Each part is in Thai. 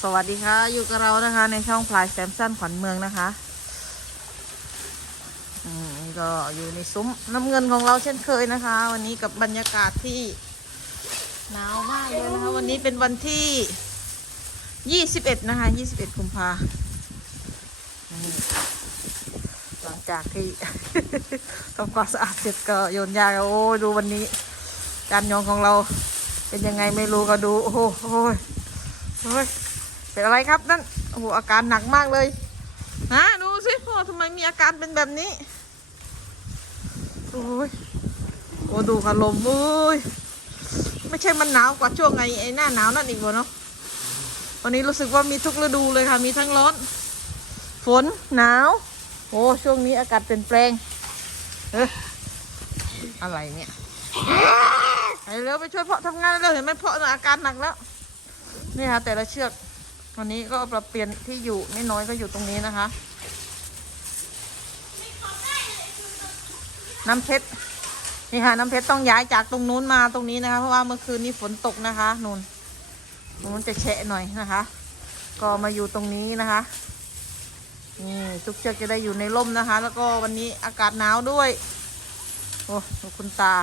สวัสดีค่ะ อยู่กับเรานะคะ ในช่องพลายแซมสันขวัญเมืองนะคะอืมก็อยู่ในซุ้มน้ำเงินของเราเช่นเคยนะคะ วันนี้กับบรรยากาศที่หนาวมากเลยนะคะ วันนี้เป็นวันที่21นะคะ21กุมภาอืมหลังจากที่ทำความสะอาดเสร็จก็โยนยาโอ้ดูวันนี้การยองของเราเป็นยังไงไม่รู้ก็ดู โอ้โหโอ้ยโอ้ย เป็นอะไรครับนั่นโอ้โหอาการหนักมากเลยฮะดูสิพ่อทำไมมีอาการเป็นแบบนี้โอ้ยโอ้ดูค่ะลมเอ้ยไม่ใช่มันหนาวกว่าช่วงไงไอ้หน้าหนาวนั่นอีกวะเนาะวันนี้รู้สึกว่ามีทุกฤดูเลยค่ะ มีทั้งร้อน ฝนหนาว โอ้ช่วงนี้อากาศเปลี่ยนแปลงเอ๊ะอะไรเนี่ยไปเร็วไปช่วยเพ่อทำงานเร็วเห็นไหมเพ่อน่ะอาการหนักแล้ว นี่ค่ะแต่ละเชือก วันนี้ก็ปรับเปลี่ยนที่อยู่ไม่น้อยก็อยู่ตรงนี้นะคะ น้ำเพชรนี่ค่ะ น้ำเพชรต้องย้ายจากตรงนู้นมาตรงนี้นะคะ เพราะว่าเมื่อคืนนี้ฝนตกนะคะนู่นนูนจะแฉะหน่อยนะคะ ก็มาอยู่ตรงนี้นะคะนี่ทุกเชือกจะได้อยู่ในร่มนะคะ แล้วก็วันนี้อากาศหนาวด้วย โอ้คุณตา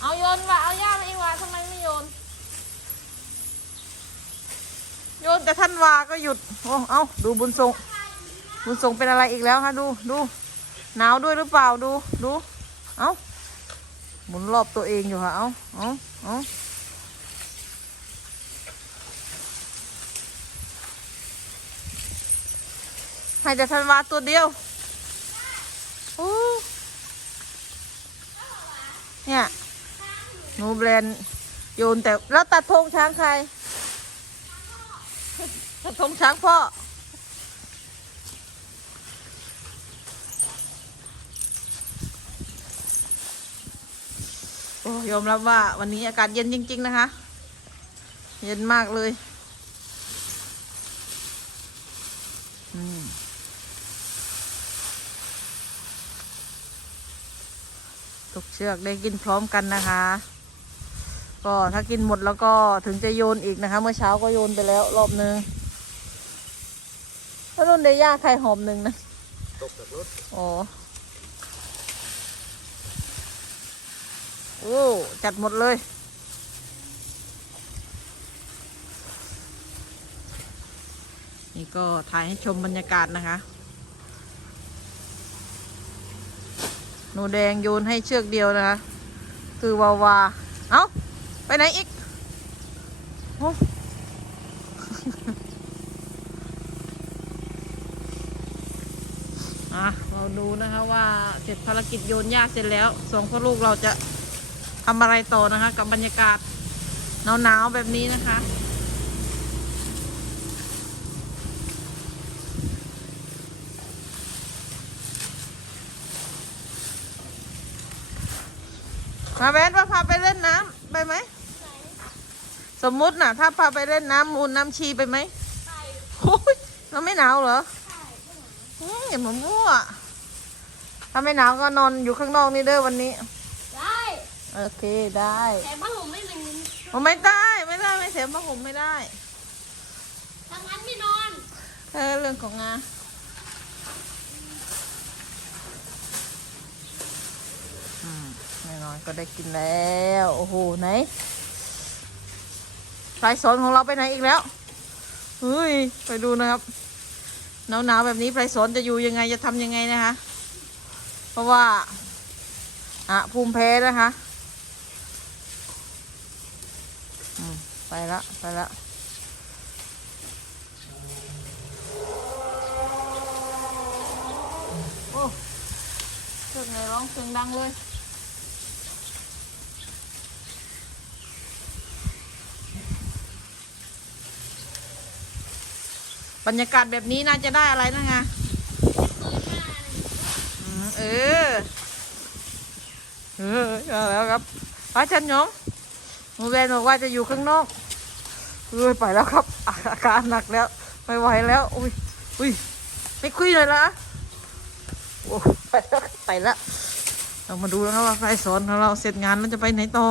เอาโยนว่ะเอาย่ามาเองว่ะทำไมไม่ โยนแต่ท่านวาก็หยุดโอ้เอาดูบุญทรง บุญทรงเป็นอะไรอีกแล้วคะดูดูหนาวด้วยหรือเปล่าดูดูเอาหมุนรอบตัวเองอยู่ค่ะเอาเอาเอาให้แต่ธันวาตัวเดียวโอ้เนี่ยหนูแบรนด์โยนแต่แล้วตัดธงช้างใคร ตัดธงช้างพ่อ โอ้ยอมรับว่าวันนี้อากาศเย็นจริง ๆ นะคะ เย็นมากเลยอืมทุกเชือกได้กินพร้อมกันนะคะ ก็ถ้ากินหมดแล้วก็ถึงจะโยนอีกนะคะ เมื่อเช้าก็โยนไปแล้วรอบนึงแล้วนุ่นได้ย่าใครหอมหนึ่งนะตกจากรถอ๋อโอ้จัดหมดเลย นี่ก็ถ่ายให้ชมบรรยากาศนะคะ หนูแดงโยนให้เชือกเดียวนะคะ คือวาวา เอ้า ไปไหนอีกโอ้อะเราดูนะคะว่าเสร็จภารกิจโยนหญ้าเสร็จแล้วสองพ่อลูกเราจะทำอะไรต่อนะคะ กับบรรยากาศหนาวๆแบบนี้นะคะมาแวนว่าพาไปเล่นน้ำไปไหม สมมุติน่ะ ถ้าพาไปเล่นน้ำมูลน้ำชีไปไหมโอ้ยเราไม่หนาวเหรออืมอย่ามามั่วถ้าไม่หนาวก็นอนอยู่ข้างนอกนี่เด้อวันนี้ ได้โอเคได้แต่ผ้าห่มไม่เป็นผมไม่ได้ไม่ได้ไม่เสียผ้าห่มไม่ได้ทางนั้นไม่นอนเออเรื่องของงานอืมแน่นอนก็ได้กินแล้ว โอ้โหไหน สายสนของเราไปไหนอีกแล้วเฮ้ยไปดูนะครับหนาวหนาวๆแบบนี้ไพรสนจะอยู่ยังไงจะทำยังไงนะคะ เพราะว่าอะภูมิแพ้นะคะอไปละไปละโอ้เครื่องไหนร้องเสียงดังเลย บรรยากาศแบบนี้น่าจะได้อะไรนะฮะอืมเออ เออเอาแล้วครับพระชันยงหมูแบนบอกว่าจะอยู่ข้างนอกเอ้ยไปแล้วครับ อาการหนักแล้วไม่ไหวแล้ว อุ้ยอุ้ยไม่คุยเลยละโอ้ไปแล้วไปแล้วเรามาดูนะครับว่าใครสอนของเราเสร็จงานแล้วจะไปไหนต่อ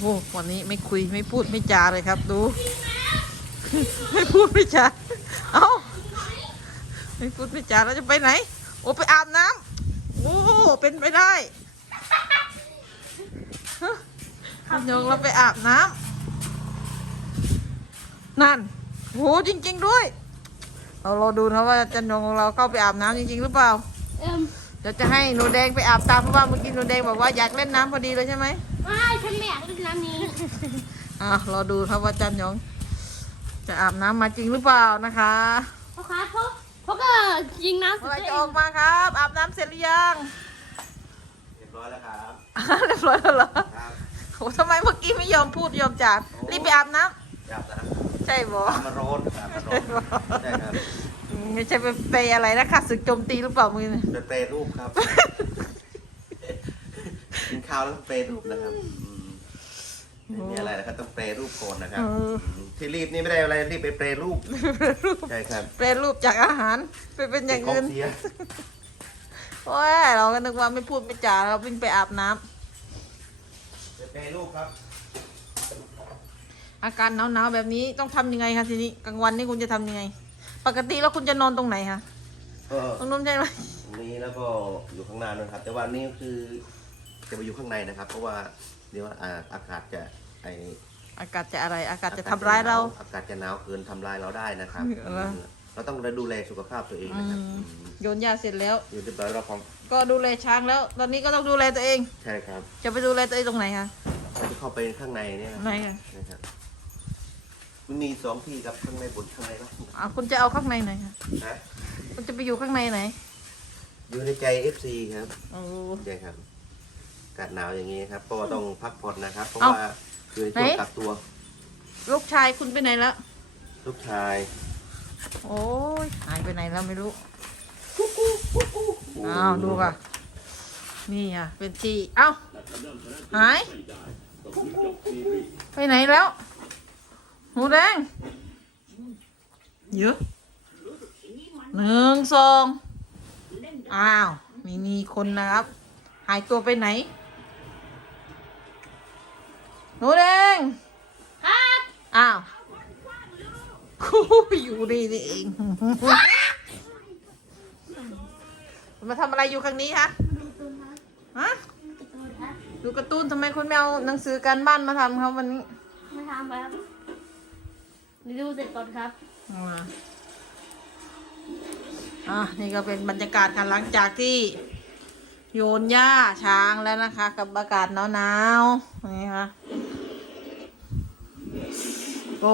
โอ้วันนี้ไม่คุยไม่พูดไม่จาเลยครับ ดู ไม่พูดไม่จาเอ้าไม่พูดไม่จาแล้วจะไปไหน โอ้ไปอาบน้ำโอ้เป็นไปได้ฮะคุณโยงเราไปอาบน้ำนั่นโหจริง ๆ ด้วย เราเราดูนะว่าจันยงของเราเข้าไปอาบน้ำจริง ๆ หรือเปล่าเอ็มเดี๋ยวจะให้หนูแดงไปอาบตามเพราะว่าเมื่อกี้หนูแดงบอกว่าอยากเล่นน้ำพอดีเลยใช่ไหม ไม่ฉันไม่อยากเล่นน้ำนี้อะรอดูครับว่าจันยอง จะอาบน้ำมาจริงหรือเปล่านะคะเพราะครับเพราะเพราะก็ยิงน้ำเมื่อไหรจะออกมาครับ อาบน้ำเสร็จหรือยังเรียบร้อยแล้วครับเรียบร้อยแล้วเหรอครับโหทำไมเมื่อกี้ไม่ยอมพูดยอมจาดรีบไปอาบน้จับนะำใช่บอมาโรนครับมาโรนใช่ครับมไม่ใช่ไปเปย์อะไรนะค่ะศึกโจมตีหรือเปล่ามือเนี่ยเป็นเปรย์รูปครับ กินข้าวแล้วต้องเปรย์รูปนะครับอืมไม่มีอะไรนะครับต้องเปรย์รูปก่อนนะครับเออมที่รีบนี่ไม่ได้อะไรรีบไปเปรย์รูปใช่ครับเปย์รูปจากอาหารไปเป็นอย่างขอื่นเสียโอ้ยเราก็นึกว่าไม่พูดไม่จาเราวิ่งไปอาบน้ำเป็นเปรย์รูปครับอาการหนาวๆแบบนี้ต้องทำยังไงคะทีนี้กลางวันนี่คุณจะทำยังไง ปกติแล้วคุณจะนอนตรงไหนคะก็ตรงนู้นใช่ไหม ตรงนี้แล้วก็อยู่ข้างหน้านะครับ แต่ว่านี่คือ จะไปอยู่ข้างในนะครับ เพราะว่าเดี๋ยวอ่าอากาศจะไออากาศจะอะไร อากาศจะทำร้ายเรา อากาศจะหนาวเกินทำร้ายเราได้นะครับเหรอเราต้องดูแลสุขภาพตัวเองนะครับอืมอืมโยนยาเสร็จแล้ว อยู่เรียบร้อยเราของก็ดูแลช้างแล้ว ตอนนี้ก็ต้องดูแลตัวเอง ใช่ครับจะไปดูแลตัวเองตรงไหนคะ เราจะเข้าไปข้างในเนี่ยนะไหนคะนะครับมันมีสองที่ครับข้างในบนข้างในล่างอะคุณจะเอาข้างในไหนคะนะคุณจะไปอยู่ข้างในไหนอยู่ในใจ FC ครับโอ้ใช่ครับอากาศหนาวอย่างนี้ครับก็ต้องพักผ่อนนะครับ เพราะเอ้าว่าอยู่ในช่วงไหนกักตัว ลูกชายคุณไปไหนแล้ว ลูกชาย โอ้ยหายไปไหนแล้วไม่รู้อ้าวดูค่ะนี่อะเป็นที่เอ้าหาย ไปไหนแล้วหมูแดงเยอะหนึ่งสองอ้าว มีมีคนนะครับ หายตัวไปไหน หนูแดงครับอ้าวคูอยู่นี่นี่เองมาทำอะไรอยู่ข้างนี้คะดูตูนครับฮะดูตูนครับดูการ์ตูนทำไมคุณไม่เอาหนังสือการบ้านมาทำครับวันนี้ไม่ทำครับดูเสร็จก่อนครับอ่าอะนี่ก็เป็นบรรยากาศกันหลังจากที่ โยนหญ้าช้างแล้วนะคะ กับอากาศหนาวๆนี่ค่ะ ก็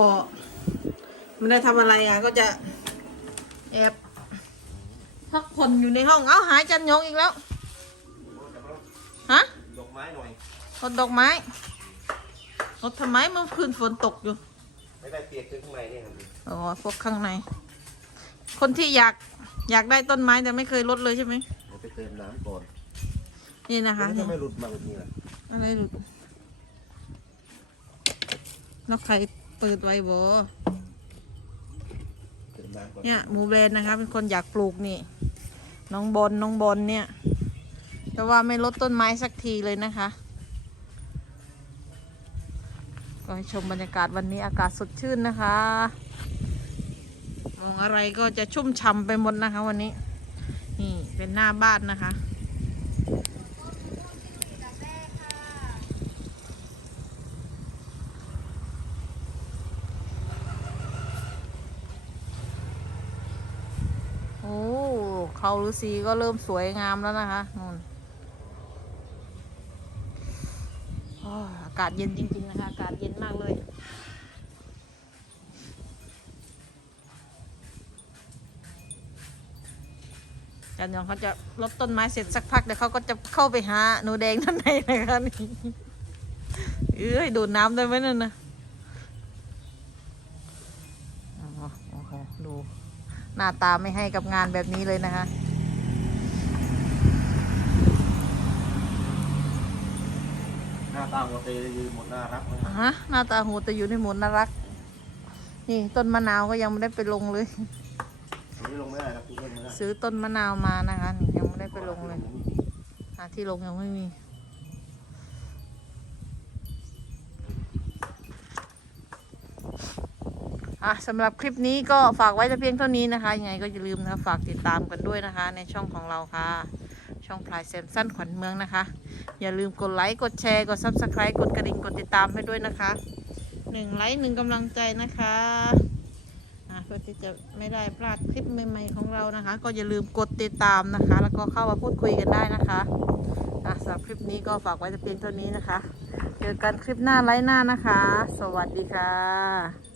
ไม่ได้ทำอะไรอะ ก็จะแอบพักผ่อนอยู่ในห้อง เอ้าหายจันยงอีกแล้ว ฮะ ดอกไม้หน่อยรดดอกไม้รดทำไมเมื่อคืนฝนตกอยู่ ไม่ได้เปียกคือข้างในเนี่ยครับอ๋อพวกข้างใน คนที่อยากอยากได้ต้นไม้แต่ไม่เคยรดเลยใช่ไหมเดี๋ยวไปเติมน้ำก่อนนี่นะคะมันนี่จะไม่หลุดมาแบบนี้ล่ะอะไรหลุดแล้วใครเปิดไว้บ่เติมน้ำก่อนเนี่ยหมูแบรนด์นะคะเป็นคนอยากปลูกนี่ น้องบอลน้องบอลเนี่ย แต่ว่าไม่ลดต้นไม้สักทีเลยนะคะ ก็ให้ชมบรรยากาศวันนี้อากาศสดชื่นนะคะ มองอะไรก็จะชุ่มฉ่ำไปหมดนะคะวันนี้ นี่เป็นหน้าบ้านนะคะ โอ้ เขา ฤษีก็เริ่มสวยงามแล้วนะคะนู่นอากาศเย็นจริง ๆ นะคะ อากาศเย็นมากเลย จันยองเขาจะลดต้นไม้เสร็จสักพักเดี๋ยวเขาก็จะเข้าไปหาหนูแดงท่านในนะคะนี่เอ้ยดูดน้ำได้ไหมนั่นนะโอ้โหดูหน้าตาไม่ให้กับงานแบบนี้เลยนะคะ ตาหัวเตยยืนหมดน่ารักนะฮะหน้าตาหูแต่อยู่ในหมดน่ารัก นี่ต้นมะนาวก็ยังไม่ได้ไปลงเลย ตรงอลงไม่ได้ครับพื่ซื้อต้นมะนาวมานะคะยังไม่ได้ไปลงเลยหาที่ลงยังไม่มี อะสำหรับคลิปนี้ก็ฝากไว้แต่เพียงเท่านี้นะคะ ยังไงก็อย่าลืมนะฝากติดตามกันด้วยนะคะ ในช่องของเราค่ะ ช่องพลายแซมสั้นขวัญเมืองนะคะ อย่าลืมกดไลค์กดแชร์กด subscribe กดกระดิ่งกดติดตามให้ด้วยนะคะหนึ่งไลค์หนึ่งกำลังใจนะคะเพื่อที่จะไม่ได้พลาดคลิปใหม่ ๆ ของเรานะคะ ก็อย่าลืมกดติดตามนะคะ แล้วก็เข้ามาพูดคุยกันได้นะคะอะสำหรับคลิปนี้ก็ฝากไว้แต่เพียงเท่านี้นะคะ เจอกันคลิปหน้าไลฟ์หน้านะคะ สวัสดีค่ะ